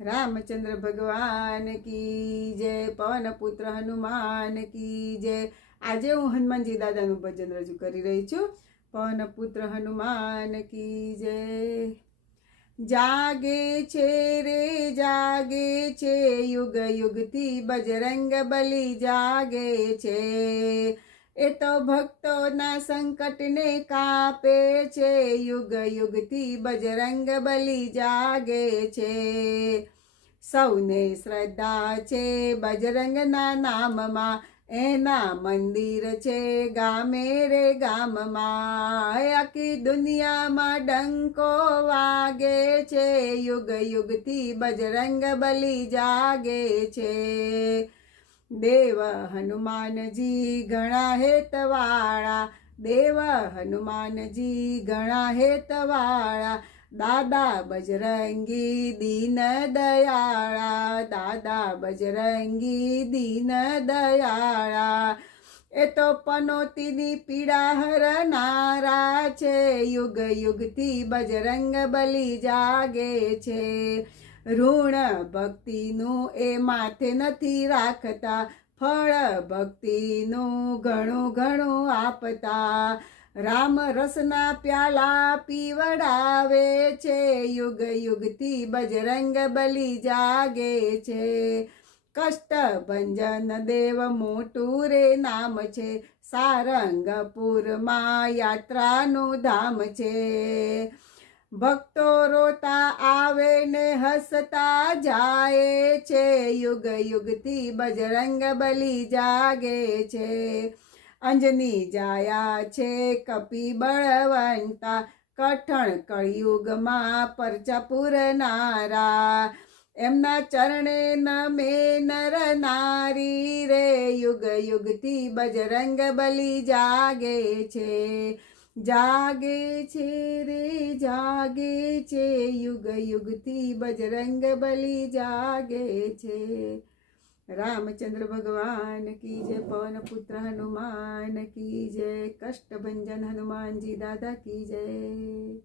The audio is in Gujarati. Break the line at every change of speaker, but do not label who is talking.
રામચંદ્ર ભગવાન કી જય, પવન પુત્ર હનુમાન કી જય. આજે હું હનુમાનજી દાદાનું ભજન રજૂ કરી રહી છું. પવન પુત્ર હનુમાન કી જય. જાગે છે રે, જાગે છે. યુગ યુગથી બજરંગ બલી જાગે છે. એ તો ભક્તોના સંકટને કાપે છે, યુગ યુગથી બજરંગ બલી જાગે છે. સૌને શ્રદ્ધા છે બજરંગના નામમાં, એના મંદિર છે ગામે રે ગામમાં. આખી દુનિયામાં ડંકો વાગે છે, યુગ યુગથી બજરંગ બલી જાગે છે. દેવ હનુમાનજી ઘણા હેતવાળા, દેવ હનુમાનજી ઘણા હેતવાળા, દાદા બજરંગી દીન દયાળા, દાદા બજરંગી દીન દયાળા. એ તો પનોતીની પીડા હરનારા છે, યુગ યુગથી બજરંગ બલી જાગે છે. ઋણ ભક્તિનું એ માથે નથી રાખતા. ફળ ભક્તિનું ઘણું ઘણું આપતા. રામ રસના પ્યાલા પીવડાવે છે. યુગ યુગથી બજરંગ બલી જાગે છે. કષ્ટ ભંજન દેવ મોટું રે નામ છે. સારંગપુરમાં યાત્રાનું ધામ છે. ભક્તો રોતા આવે ને હસતા જાય છે. યુગ યુગથી બજરંગ બલી જાગે છે. અંજની જાયા છે, કપી બળવંતા, કઠણ કળિયુગમાં પરચપુર પૂરનારા એમના ચરણે નમે નર નારી રે. યુગ યુગથી બજરંગ બલી જાગે છે. જાગે છે રે, જાગે છે, યુગ યુગથી બજરંગ બલી જાગે છે. રામચંદ્ર ભગવાન કી જય પવન પુત્ર હનુમાન કી જય કષ્ટભંજન હનુમાનજી દાદા કી જય.